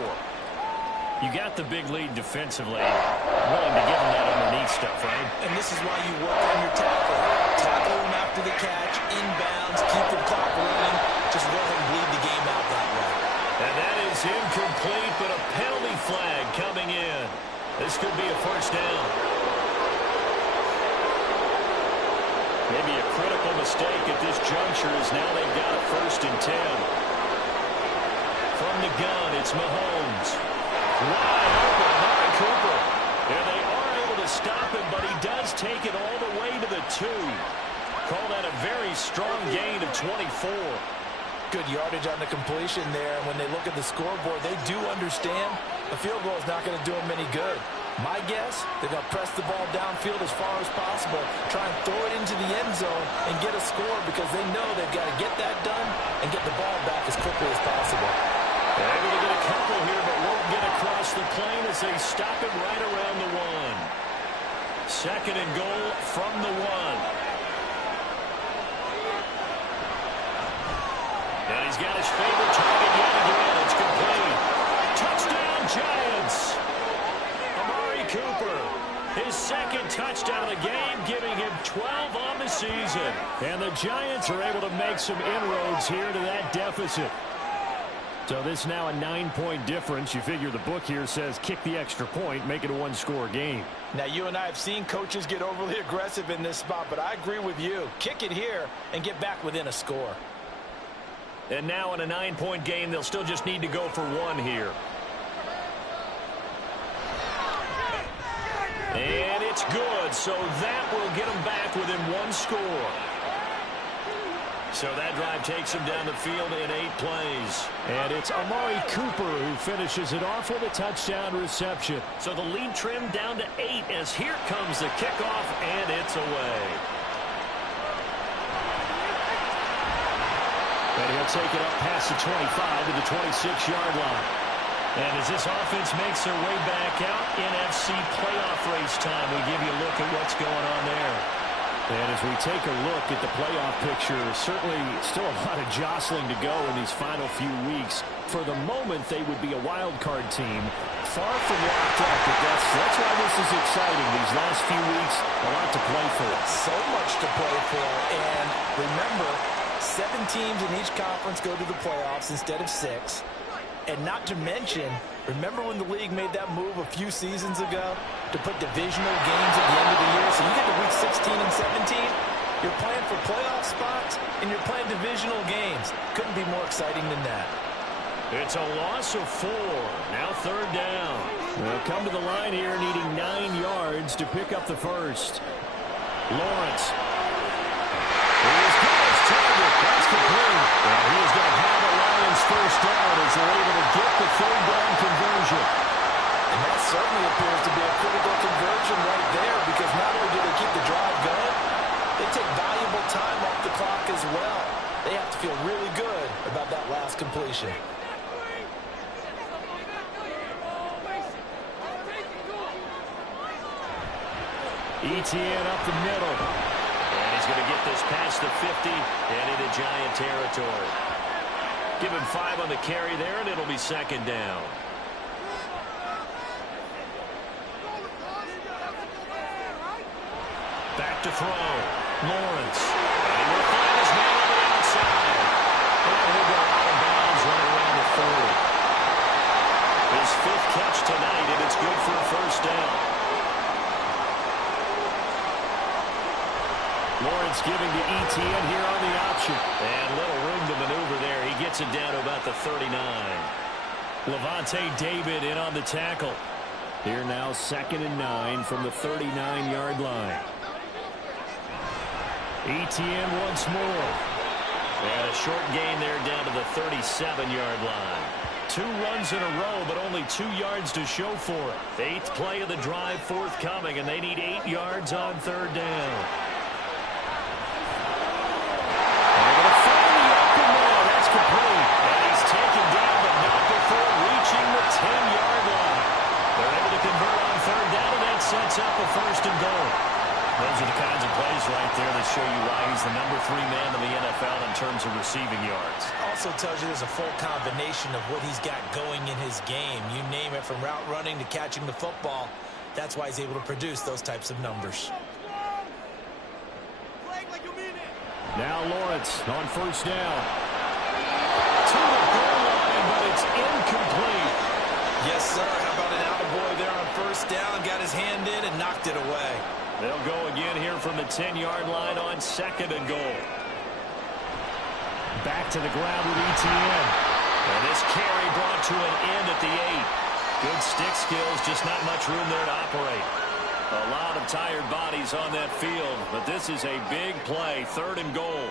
You got the big lead defensively. Willing to give him that underneath stuff, right? And this is why you work on your tackle. Tackle him after the catch, inbounds, keep the clock running. Just let him bleed the game out that way. And that is incomplete, but a penalty flag coming in. This could be a first down. Maybe a critical mistake at this juncture as now they've got a 1st and 10. From the gun, it's Mahomes. Wide open, Amari Cooper. And they are able to stop him, but he does take it all the way to the 2. Call that a very strong gain of 24. Good yardage on the completion there. And when they look at the scoreboard, they do understand a field goal is not going to do them any good. My guess, they're going to press the ball downfield as far as possible, try and throw it into the end zone and get a score because they know they've got to get that done and get the ball back as quickly as possible. They're able to get a couple here, but won't get across the plane as they stop it right around the 1. Second and goal from the 1. And he's got his favorite target yet again. It's complete. Touchdown, Giants. Amari Cooper, his second touchdown of the game, giving him 12 on the season. And the Giants are able to make some inroads here to that deficit. So this now a 9-point difference. You figure the book here says kick the extra point, make it a one-score game. Now, you and I have seen coaches get overly aggressive in this spot, but I agree with you. Kick it here and get back within a score. And now in a 9-point game, they'll still just need to go for 1 here. And it's good, so that will get them back within 1 score. So that drive takes him down the field in 8 plays. And it's Amari Cooper who finishes it off with a touchdown reception. So the lead trimmed down to 8 as here comes the kickoff, and it's away. And he'll take it up past the 25 to the 26-yard line. And as this offense makes their way back out, NFC playoff race time, we give you a look at what's going on there. And as we take a look at the playoff picture, certainly still a lot of jostling to go in these final few weeks. For the moment, they would be a wild card team. Far from locked up, but that's why this is exciting. These last few weeks, a lot to play for. So much to play for. And remember, 7 teams in each conference go to the playoffs instead of 6. And not to mention, remember when the league made that move a few seasons ago to put divisional games at the end of the year? So you get to week 16 and 17, you're playing for playoff spots, and you're playing divisional games. Couldn't be more exciting than that. It's a loss of 4. Now 3rd down. They'll come to the line here needing 9 yards to pick up the first. Lawrence. He's got his target. That's complete. And he is going to have a Lions first down as they're able to get the 3rd down conversion. And that certainly appears to be a critical conversion right there because not only do they keep the drive going, they take valuable time off the clock as well. They have to feel really good about that last completion. Etienne up the middle. And he's going to get this past the 50 and into Giant territory. Give him 5 on the carry there, and it'll be 2nd down. Back to throw. Lawrence. And he will find his man on the outside. And he'll go out of bounds right around the 40. His 5th catch tonight, and it's good for a first down. Lawrence giving to Etienne here on the option. And little room to maneuver there. He gets it down to about the 39. Levante David in on the tackle. Here now 2nd and 9 from the 39-yard line. Etienne once more. And a short gain there down to the 37-yard line. 2 runs in a row, but only 2 yards to show for it. 8th play of the drive forthcoming, and they need 8 yards on 3rd down. Complete. And he's taken down, but not before reaching the 10-yard line. They're able to convert on 3rd down, and that sets up a 1st and goal. Those are the kinds of plays right there that show you why he's the number 3 man in the NFL in terms of receiving yards. Also tells you there's a full combination of what he's got going in his game. You name it, from route running to catching the football. That's why he's able to produce those types of numbers. Now Lawrence on 1st down. To the goal line, but it's incomplete. Yes, sir. How about an attaboy there on 1st down? Got his hand in and knocked it away. They'll go again here from the 10-yard line on 2nd and goal. Back to the ground with Etienne. And this carry brought to an end at the 8. Good stick skills, just not much room there to operate. A lot of tired bodies on that field, but this is a big play, 3rd and goal.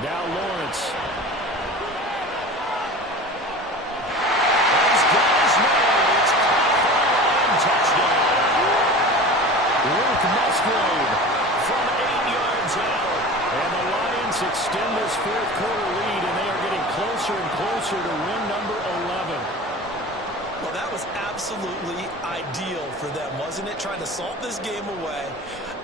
Now Lawrence. He's got his man. It's number 11. Well, that was absolutely ideal for them, wasn't it? Trying to salt this game away.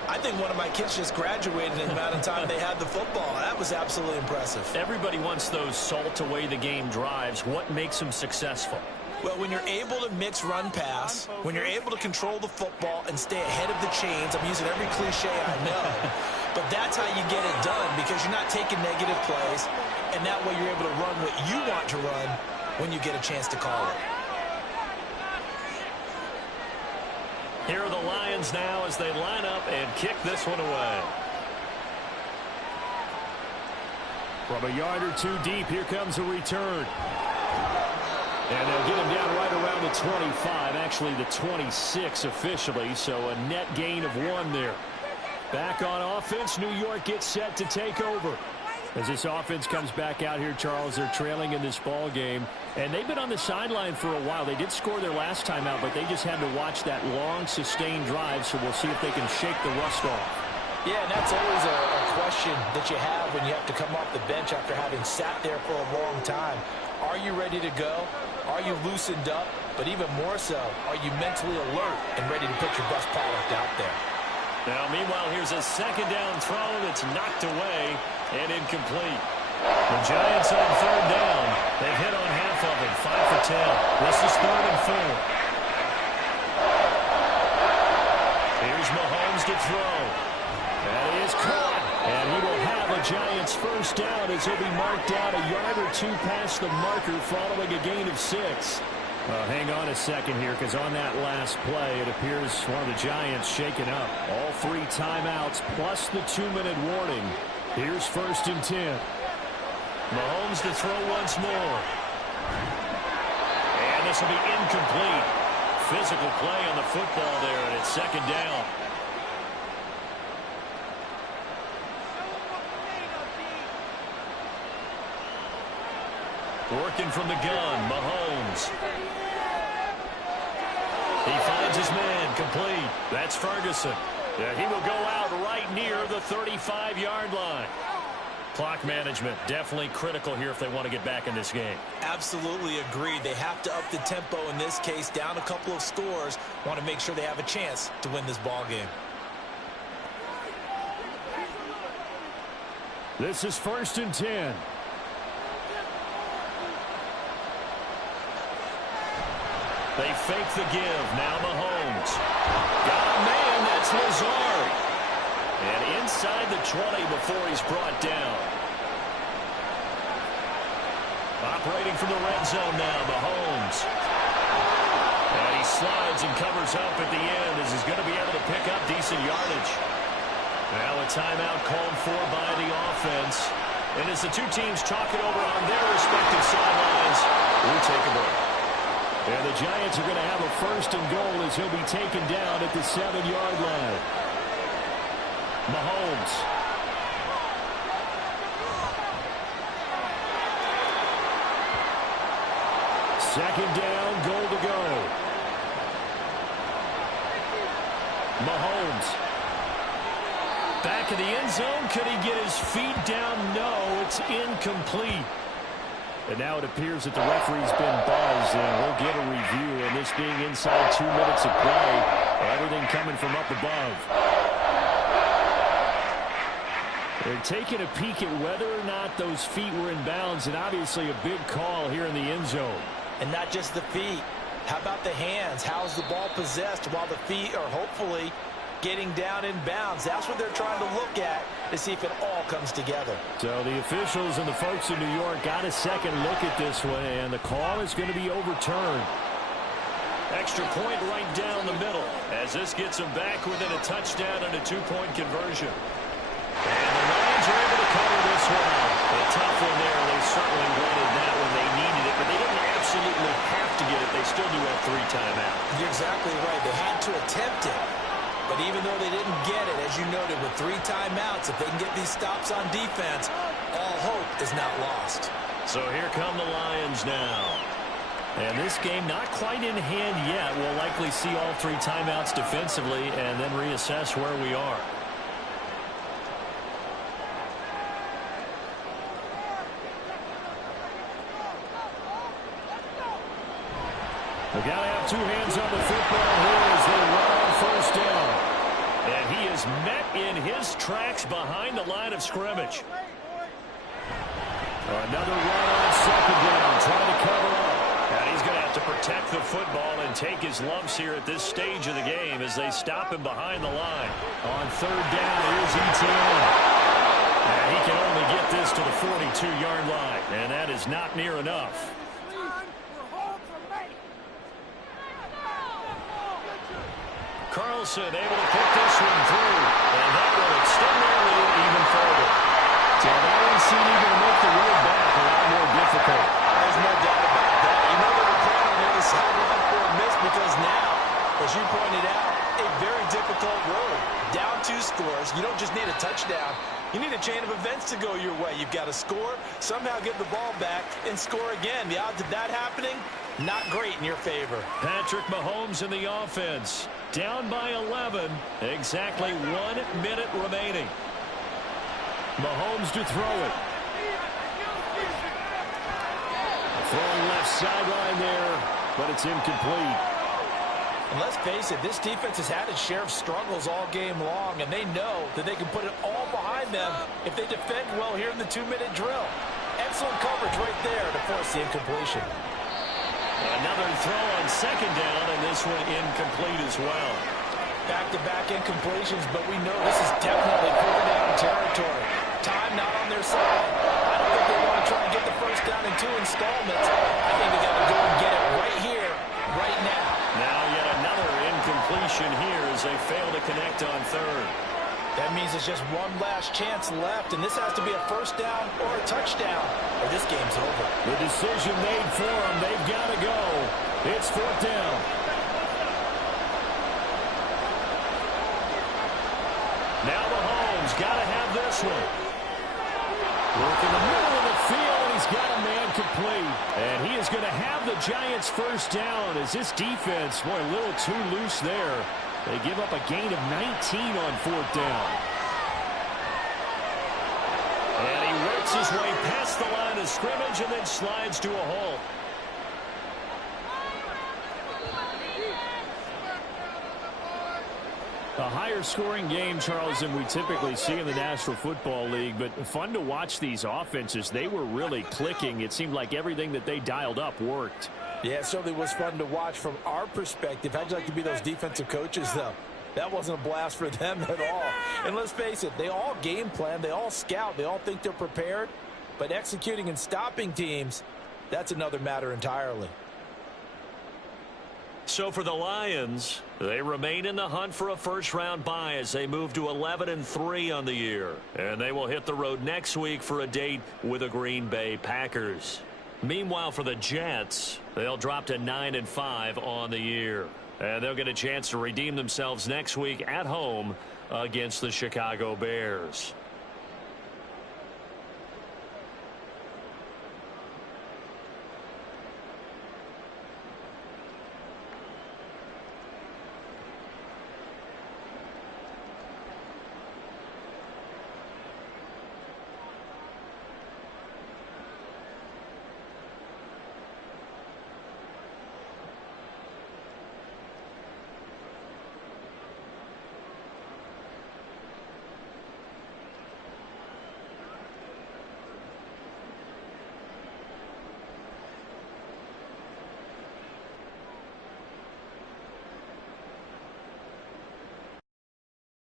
I think one of my kids just graduated in the amount of time they had the football. That was absolutely impressive. Everybody wants those salt-away-the-game drives. What makes them successful? Well, when you're able to mix run-pass, when you're able to control the football and stay ahead of the chains, I'm using every cliche I know, but that's how you get it done because you're not taking negative plays, and that way you're able to run what you want to run when you get a chance to call it. Here are the Lions now as they line up and kick this one away. From a yard or two deep, here comes a return. And they'll get him down right around the 25, actually the 26 officially, so a net gain of 1 there. Back on offense, New York gets set to take over. As this offense comes back out here, Charles, they're trailing in this ball game, and they've been on the sideline for a while. They did score their last time out, but they just had to watch that long, sustained drive, so we'll see if they can shake the rust off. Yeah, and that's always a question that you have when you have to come off the bench after having sat there for a long time. Are you ready to go? Are you loosened up? But even more so, are you mentally alert and ready to put your best product out there? Now, meanwhile, here's a second down throw that's knocked away and incomplete. The Giants on third down. They've hit on half of it, 5 for 10. This is 3rd and 4. Here's Mahomes to throw. That is caught. And he will have a Giants first down as he'll be marked out a yard or two past the marker following a gain of 6. Hang on a second here, because on that last play, it appears one of the Giants shaken up. All 3 timeouts plus the 2-minute warning. Here's 1st and 10. Mahomes to throw once more. And this will be incomplete. Physical play on the football there, and it's 2nd down. Working from the gun, Mahomes. He finds his man, complete. That's Ferguson. Yeah, he will go out right near the 35-yard line. Clock management, definitely critical here if they want to get back in this game. Absolutely agreed. They have to up the tempo in this case, down a couple of scores. Want to make sure they have a chance to win this ball game. This is 1st and 10. They fake the give. Now Mahomes. Got a man. That's Lazard. And inside the 20 before he's brought down. Operating from the red zone now, Mahomes. And he slides and covers up at the end as he's going to be able to pick up decent yardage. Now a timeout called for by the offense. And as the two teams talk it over on their respective sidelines, we take a break. And the Giants are going to have a 1st and goal as he'll be taken down at the 7-yard line. Mahomes. Second down, goal to go. Mahomes. Back in the end zone. Could he get his feet down? No, it's incomplete. And now it appears that the referee's been buzzed, and we'll get a review. And this being inside 2 minutes of play, everything coming from up above. They're taking a peek at whether or not those feet were in bounds, and obviously a big call here in the end zone. And not just the feet. How about the hands? How's the ball possessed while the feet are hopefully getting down in bounds? That's what they're trying to look at to see if it all comes together. So the officials and the folks in New York got a second look at this one, and the call is going to be overturned. Extra point right down the middle as this gets them back within a touchdown and a 2-point conversion. And the Lions are able to cover this one out. A tough one there. They certainly wanted that when they needed it, but they didn't absolutely have to get it. They still do have 3 timeouts. You're exactly right. They had to attempt it. But even though they didn't get it, as you noted, with 3 timeouts, if they can get these stops on defense, all hope is not lost. So here come the Lions now. And this game not quite in hand yet. We'll likely see all 3 timeouts defensively and then reassess where we are. They've got to have two hands on the football here as they run on first down. And he is met in his tracks behind the line of scrimmage. Another run on second down, trying to cover up. And he's going to have to protect the football and take his lumps here at this stage of the game as they stop him behind the line. On third down, here's Etienne. And he can only get this to the 42-yard line, and that is not near enough. Carlson able to pick this one through, and that will extend their lead even further. So that one seemed even to make the road back a lot more difficult. There's no doubt about that. You know they were playing on the other sideline for a miss because now, as you pointed out, a very difficult road. Down 2 scores. You don't just need a touchdown. You need a chain of events to go your way. You've got to score, somehow get the ball back, and score again. The odds of that happening, not great in your favor. Patrick Mahomes in the offense. Down by 11. Exactly 1 minute remaining. Mahomes to throw it. Throwing left sideline there, but it's incomplete. And let's face it, this defense has had its share of struggles all game long, and they know that they can put it all behind them if they defend well here in the 2-minute drill. Excellent coverage right there to force the incompletion. Another throw on second down, and this one incomplete as well. Back-to-back incompletions, but we know this is definitely fourth down territory. Time not on their side. I don't think they want to try and get the first down in 2 installments. I think they got to go and get it right here, right now. Now yet another incompletion here as they fail to connect on third. That means it's just one last chance left, and this has to be a first down or a touchdown, or this game's over. The decision made for them. They've got to go. It's fourth down. Now Mahomes got to have this one. Work in the middle of the field, and he's got a man complete. And he is going to have the Giants first down as this defense, boy, a little too loose there. They give up a gain of 19 on fourth down. And he works his way past the line of scrimmage and then slides to a halt. A higher scoring game, Charles, than we typically see in the National Football League, but fun to watch these offenses. They were really clicking. It seemed like everything that they dialed up worked. Yeah, it certainly was fun to watch from our perspective. How'd you like to be those defensive coaches, though? That wasn't a blast for them at all. And let's face it, they all game plan, they all scout, they all think they're prepared, but executing and stopping teams, that's another matter entirely. So for the Lions, they remain in the hunt for a first-round bye as they move to 11-3 on the year. And they will hit the road next week for a date with the Green Bay Packers. Meanwhile, for the Jets, they'll drop to 9-5 on the year. And they'll get a chance to redeem themselves next week at home against the Chicago Bears.